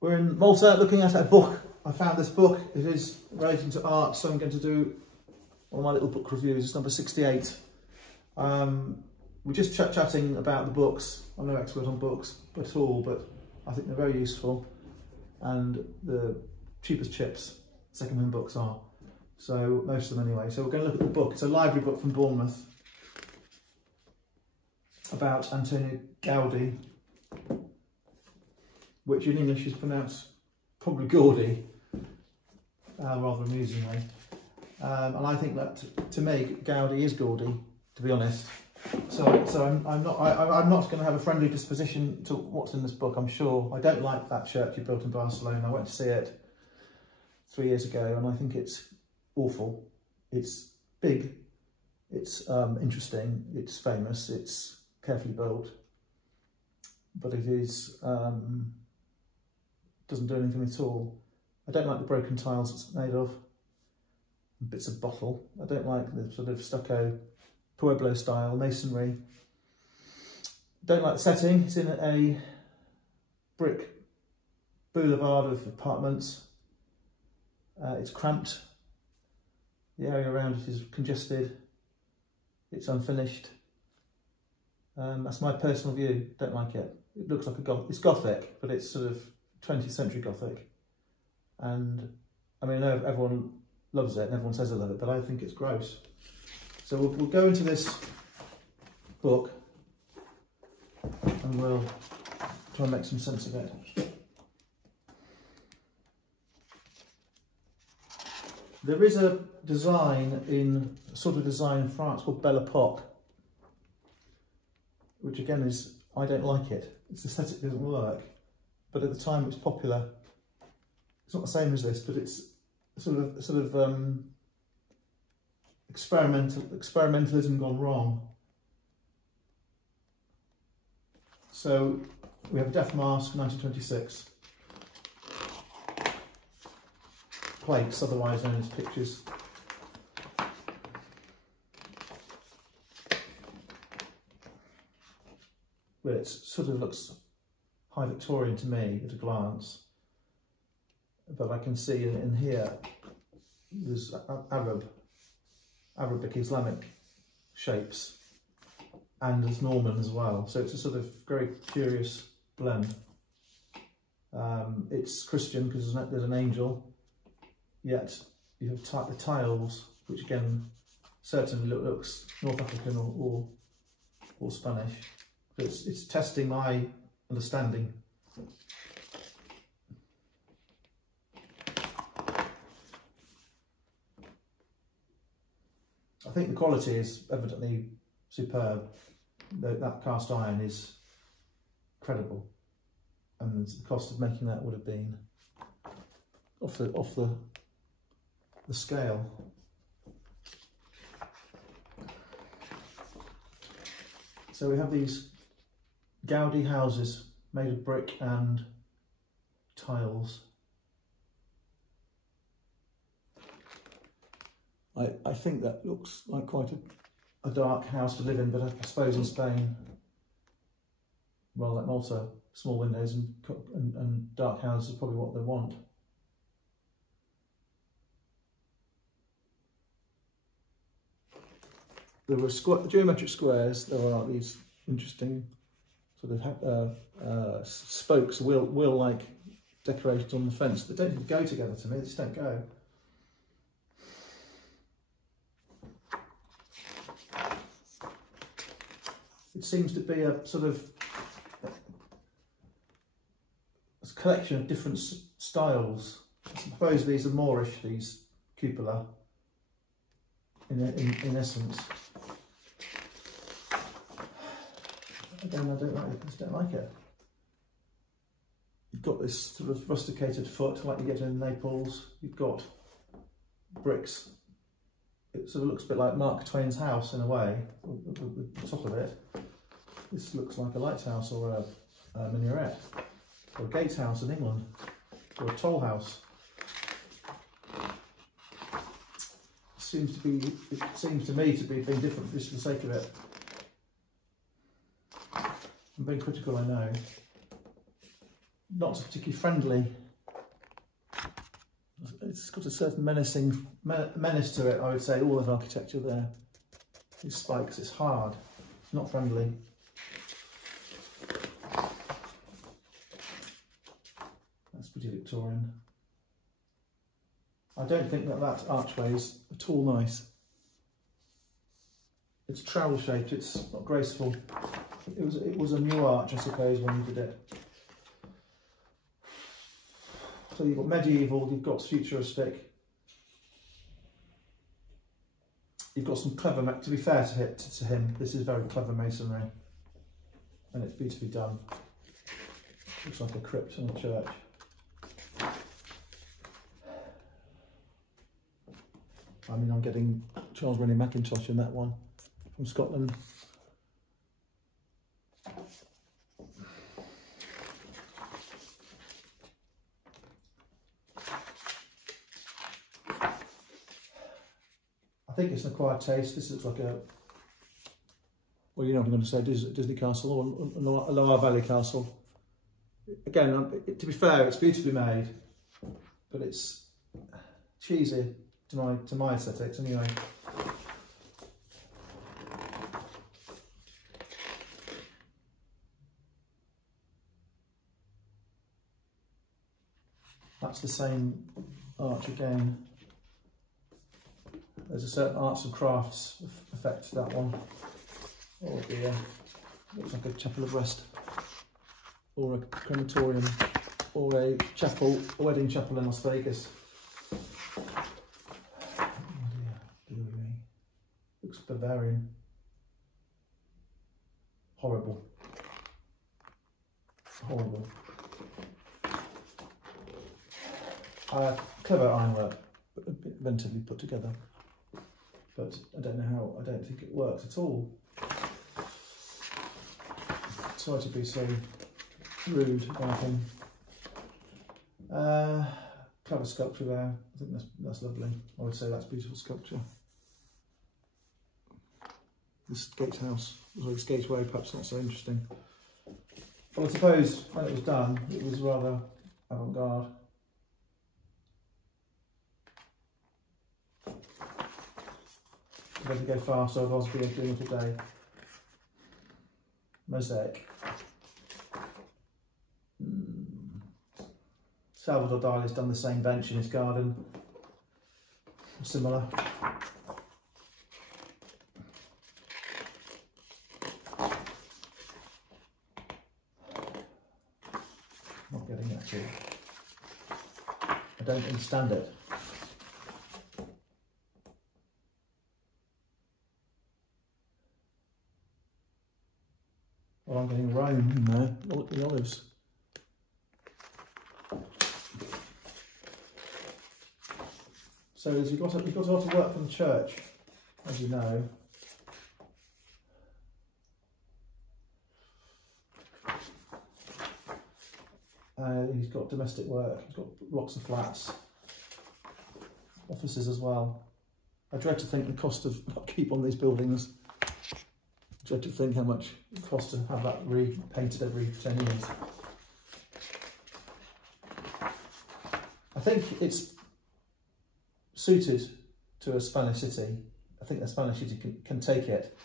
We're in Malta looking at a book. I found this book. It is relating to art, so I'm going to do one of my little book reviews. It's number 68. We're just chatting about the books. I'm no expert on books at all, but I think they're very useful. And the cheapest chips second-hand books are. So most of them anyway. So we're going to look at the book. It's a library book from Bournemouth about Antonio Gaudi, which in English is pronounced probably Gaudi, rather amusingly. And I think that to me, Gaudi is Gaudi, to be honest. So I'm not going to have a friendly disposition to what's in this book, I'm sure. I don't like that church he built in Barcelona. I went to see it 3 years ago and I think it's awful. It's big, it's interesting, it's famous, it's carefully built, but it is doesn't do anything at all. I don't like the broken tiles it's made of, bits of bottle. I don't like the sort of stucco Pueblo style masonry. Don't like the setting. It's in a brick boulevard of apartments. It's cramped. The area around it is congested. It's unfinished. That's my personal view. Don't like it. It looks like it's Gothic, but it's sort of 20th century Gothic. And I mean, I know everyone loves it and everyone says they love it, but I think it's gross. So we'll go into this book and we'll try and make some sense of it. There is a design in France called Belle Epoque, which again is, I don't like it. Its aesthetic doesn't work, but at the time it was popular. It's not the same as this, but it's sort of experimentalism gone wrong. So we have a Death Mask, 1926. Plates, otherwise known as pictures. Well, it sort of looks high Victorian to me at a glance, but I can see in here there's Arabic Islamic shapes, and there's Norman as well. So it's a sort of very curious blend. It's Christian because there's an angel, yet you have the tiles, which again certainly looks North African or Spanish. It's testing my understanding. I think the quality is evidently superb. That cast iron is credible, and the cost of making that would have been off the scale. So we have these Gaudi houses made of brick and tiles. I think that looks like quite a dark house to live in, but I suppose in Spain, well, like Malta, small windows and dark houses is probably what they want. There were geometric squares. There are these interesting sort of spokes, wheel-like decorations on the fence. They don't even go together to me. They just don't go. It seems to be a sort of a collection of different styles. I suppose these are Moorish, these cupola, in essence. Again, I just don't like it. You've got this sort of rusticated foot like you get in Naples. You've got bricks. It sort of looks a bit like Mark Twain's house in a way, the top of it. This looks like a lighthouse or a minaret, or a gatehouse in England, or a toll house. It seems to me to be being different just for the sake of it. I'm being critical, I know, not particularly friendly. It's got a certain menace to it, I would say, all of architecture there. These spikes, it's hard, it's not friendly. That's pretty Victorian. I don't think that archway is at all nice. It's trowel shaped, it's not graceful. It was a new arch, I suppose, when you did it. So you've got medieval, you've got futuristic. You've got some clever, to be fair to him, this is very clever masonry. And it's beautifully done. Looks like a crypt in a church. I mean, I'm getting Charles Rennie Mackintosh in that one, from Scotland. I think it's an acquired taste. This looks like a, well, you know what I'm going to say, Disney Castle or a Loire Valley Castle. Again, to be fair, it's beautifully made, but it's cheesy to my aesthetics anyway. That's the same arch again. There's a certain arts and crafts effect to that one. Oh dear, looks like a chapel of rest, or a crematorium, or a chapel, a wedding chapel in Las Vegas. Oh dear, dear me. Looks Bavarian. Horrible. Horrible. Clever ironwork, but a bit inventively put together. But I don't know how, I don't think it works at all. Sorry to be so rude about him. Clever sculpture there. I think that's lovely. I would say that's beautiful sculpture. This gatehouse, or this gateway, perhaps not so interesting. Well, I suppose when it was done, it was rather avant-garde. I'm going to go fast, so I was doing it today. Mosaic. Salvador Dali's done the same bench in his garden. Similar. Not getting it at all. I don't understand it. Well, I'm getting Rome in there. Look at the olives. So you've got a lot of work from the church, as you know. He's got domestic work, he's got blocks of flats, offices as well. I dread to think the cost of upkeep on these buildings. I dread to think how much it costs to have that repainted every 10 years. I think it's suited to a Spanish city. I think the Spanish city can take it.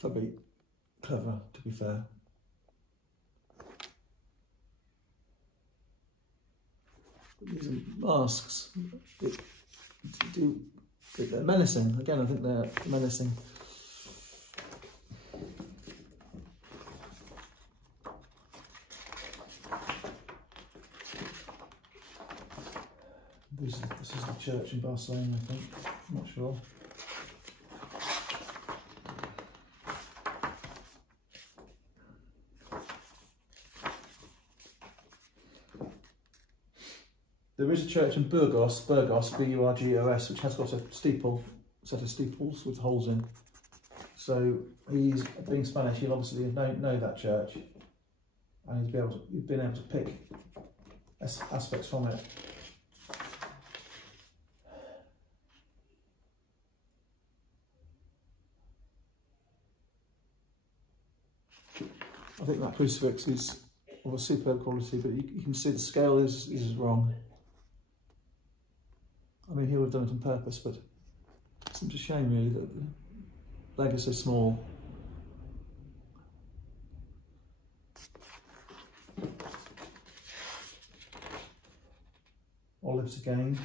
Very clever, to be fair. These are masks. They're menacing. Again, I think they're menacing. This is the church in Barcelona, I think. I'm not sure. There is a church in Burgos, B-U-R-G-O-S, which has got a set of steeples with holes in. So he's, being Spanish, he'll obviously know that church, and he's been able to pick aspects from it. I think that crucifix is of a superb quality, but you can see the scale is wrong. I mean, he would have done it on purpose, but it seems a shame really that the leg is so small. Olives again.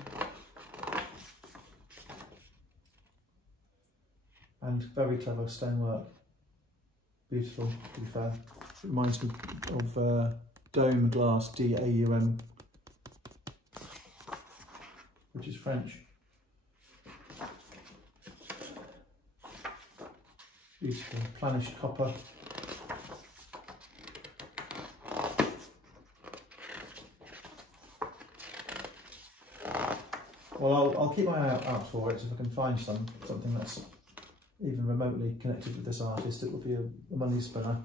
And very clever stonework. Beautiful, to be fair. It reminds me of dome glass, D-A-U-M, which is French. Beautiful, planished copper. Well, I'll keep my eye out for it. So if I can find something that's even remotely connected with this artist, it would be a money spinner.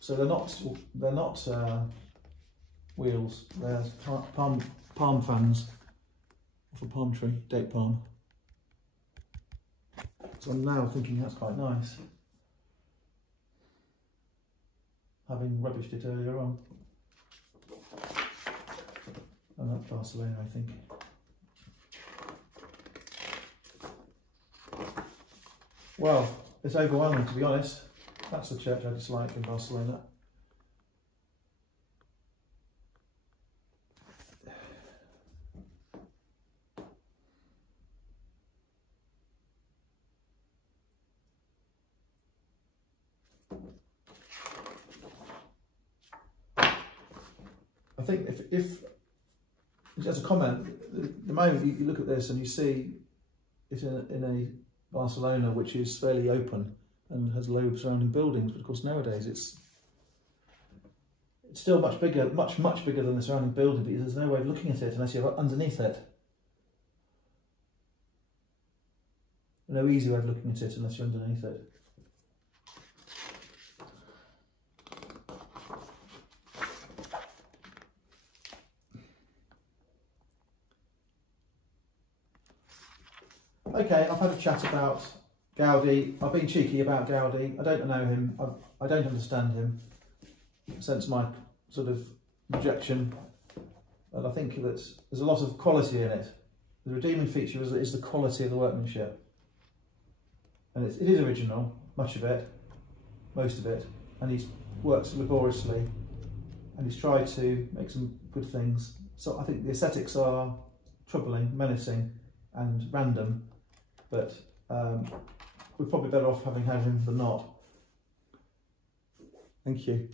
So they're not wheels. They're palm fans off a palm tree, date palm. So I'm now thinking that's quite nice, having rubbished it earlier on. And that's Barcelona, I think. Well, it's overwhelming, to be honest. That's the church I dislike in Barcelona. I think if as a comment, the moment you look at this and you see it in a Barcelona which is fairly open and has low surrounding buildings, but of course nowadays it's still much bigger, much bigger than the surrounding building, because there's no way of looking at it unless you're underneath it. No easy way of looking at it unless you're underneath it. Okay, I've had a chat about Gaudi. I've been cheeky about Gaudi. I don't know him. I don't understand him. Sense my sort of rejection. But I think that there's a lot of quality in it. The redeeming feature is the quality of the workmanship. And it is original, much of it, most of it. And he's worked laboriously. And he's tried to make some good things. So I think the aesthetics are troubling, menacing, and random. But we're probably better off having had him than not. Thank you.